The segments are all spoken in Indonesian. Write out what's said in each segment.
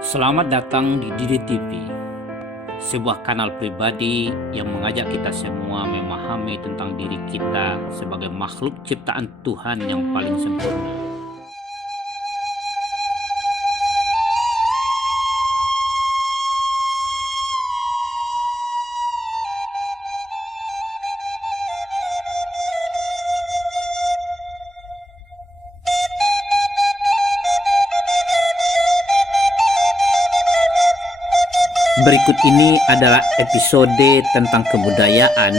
Selamat datang di Didi TV, sebuah kanal pribadi yang mengajak kita semua memahami tentang diri kita sebagai makhluk ciptaan Tuhan yang paling sempurna. Berikut ini adalah episode tentang kebudayaan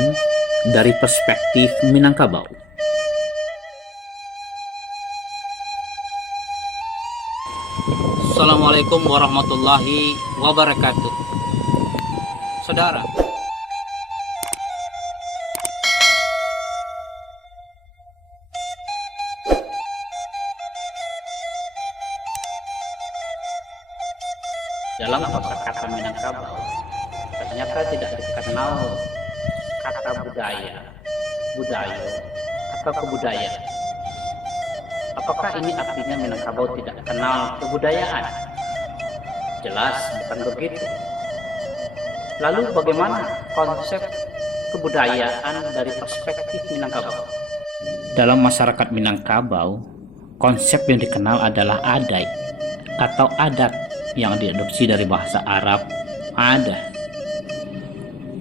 dari perspektif Minangkabau. Assalamualaikum warahmatullahi wabarakatuh. Saudara, dalam kosakata Minangkabau ternyata tidak dikenal kata budaya, budayo, atau kebudayaan. Apakah ini artinya Minangkabau tidak kenal kebudayaan? Jelas bukan begitu. Lalu bagaimana konsep kebudayaan dari perspektif Minangkabau? Dalam masyarakat Minangkabau, konsep yang dikenal adalah adat atau adat yang diadopsi dari bahasa Arab adah.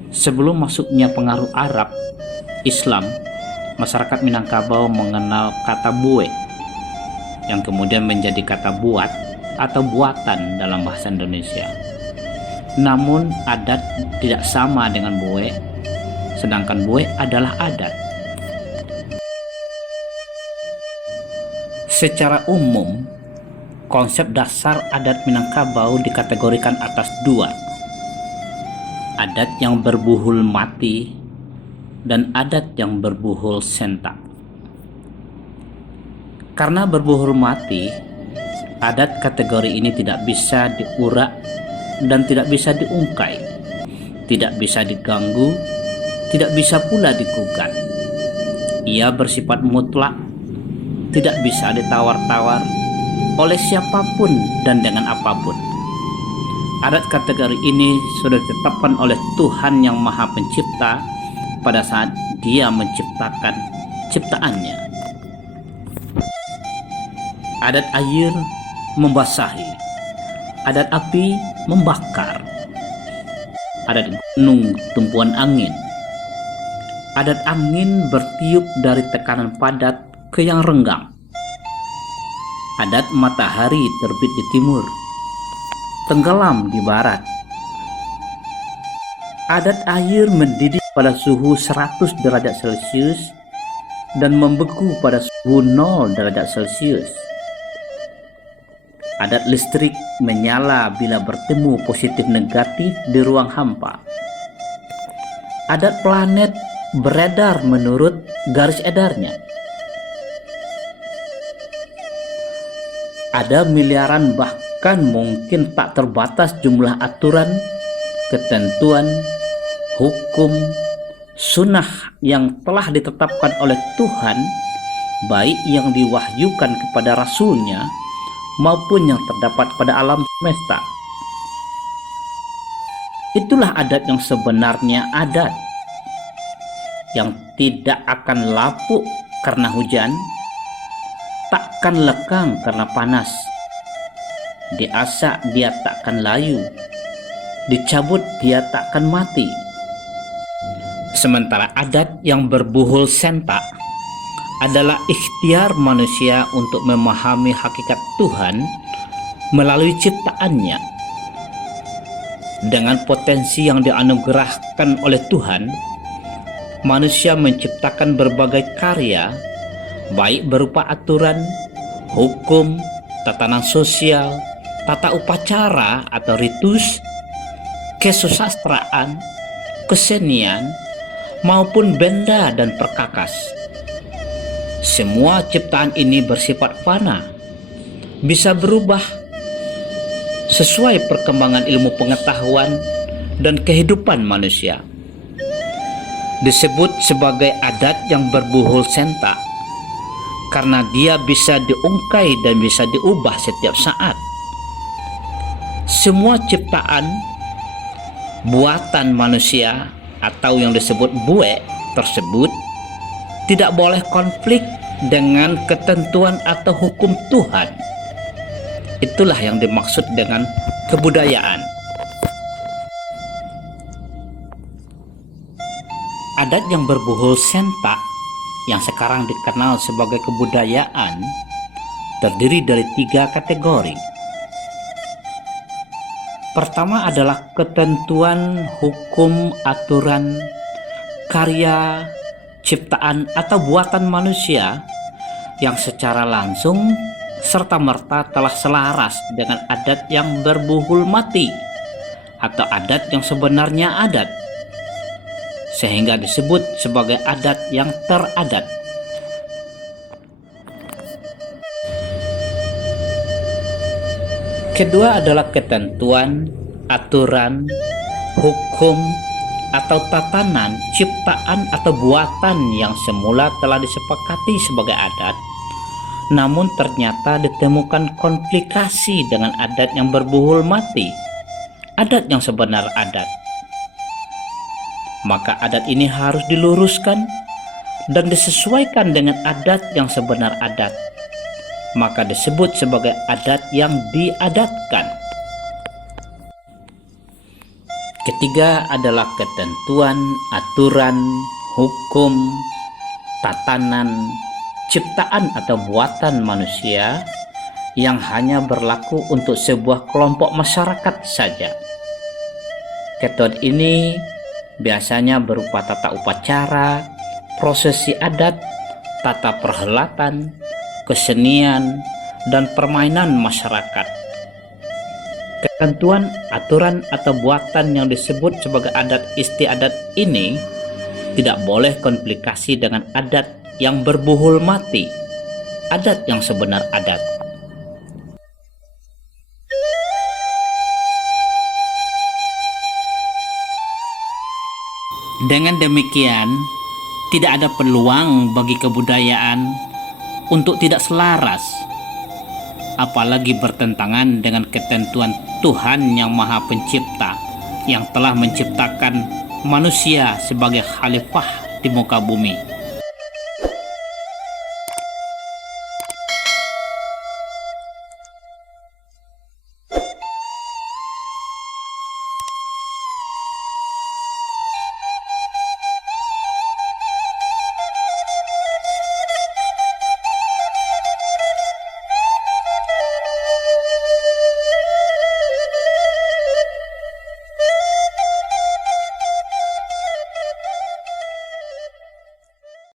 Sebelum masuknya pengaruh Arab, Islam, masyarakat Minangkabau mengenal kata bue yang kemudian menjadi kata buat atau buatan dalam bahasa Indonesia. Namun adat tidak sama dengan bue, sedangkan bue adalah adat. Secara umum, konsep dasar adat Minangkabau dikategorikan atas dua, adat yang berbuhul mati dan adat yang berbuhul sentak. Karena berbuhul mati, adat kategori ini tidak bisa diurak dan tidak bisa diungkai, tidak bisa diganggu, tidak bisa pula digugat. Ia bersifat mutlak, tidak bisa ditawar-tawar oleh siapapun dan dengan apapun. Adat kategori ini sudah ditetapkan oleh Tuhan yang Maha Pencipta pada saat Dia menciptakan ciptaannya. Adat air membasahi, adat api membakar, adat gunung tumpuan angin, adat angin bertiup dari tekanan padat ke yang renggang, adat matahari terbit di timur, tenggelam di barat. Adat air mendidih pada suhu 100 derajat Celcius dan membeku pada suhu 0 derajat Celcius. Adat listrik menyala bila bertemu positif negatif di ruang hampa. Adat planet beredar menurut garis edarnya. Ada miliaran bahkan mungkin tak terbatas jumlah aturan, ketentuan, hukum, sunnah yang telah ditetapkan oleh Tuhan, baik yang diwahyukan kepada Rasul-Nya maupun yang terdapat pada alam semesta. Itulah adat yang sebenarnya adat, yang tidak akan lapuk karena hujan, takkan lekang karena panas, diasak dia takkan layu, dicabut dia takkan mati. Sementara adat yang berbuhul sentak adalah ikhtiar manusia untuk memahami hakikat Tuhan melalui ciptaannya. Dengan potensi yang dianugerahkan oleh Tuhan, manusia menciptakan berbagai karya, baik berupa aturan, hukum, tatanan sosial, tata upacara atau ritus, kesusastraan, kesenian, maupun benda dan perkakas. Semua ciptaan ini bersifat fana, bisa berubah sesuai perkembangan ilmu pengetahuan dan kehidupan manusia. Disebut sebagai adat yang berbuhul sentak karena dia bisa diungkai dan bisa diubah setiap saat. Semua ciptaan buatan manusia atau yang disebut bue tersebut tidak boleh konflik dengan ketentuan atau hukum Tuhan. Itulah yang dimaksud dengan kebudayaan. Adat yang berbuhul sentak yang sekarang dikenal sebagai kebudayaan terdiri dari 3 kategori. Pertama adalah ketentuan, hukum, aturan, karya, ciptaan atau buatan manusia yang secara langsung serta-merta telah selaras dengan adat yang berbuhul mati atau adat yang sebenarnya adat, sehingga disebut sebagai adat yang teradat. Kedua adalah ketentuan, aturan, hukum, atau tatanan, ciptaan atau buatan yang semula telah disepakati sebagai adat, namun ternyata ditemukan komplikasi dengan adat yang berbuhul mati, adat yang sebenar adat. Maka adat ini harus diluruskan dan disesuaikan dengan adat yang sebenar adat. Maka disebut sebagai adat yang diadatkan. Ketiga adalah ketentuan, aturan, hukum, tatanan, ciptaan atau buatan manusia yang hanya berlaku untuk sebuah kelompok masyarakat saja. Metode ini biasanya berupa tata upacara, prosesi adat, tata perhelatan, kesenian, dan permainan masyarakat. Ketentuan, aturan, atau buatan yang disebut sebagai adat istiadat ini tidak boleh komplikasi dengan adat yang berbuhul mati, adat yang sebenar adat. Dengan demikian, tidak ada peluang bagi kebudayaan untuk tidak selaras, apalagi bertentangan dengan ketentuan Tuhan yang Maha Pencipta yang telah menciptakan manusia sebagai khalifah di muka bumi.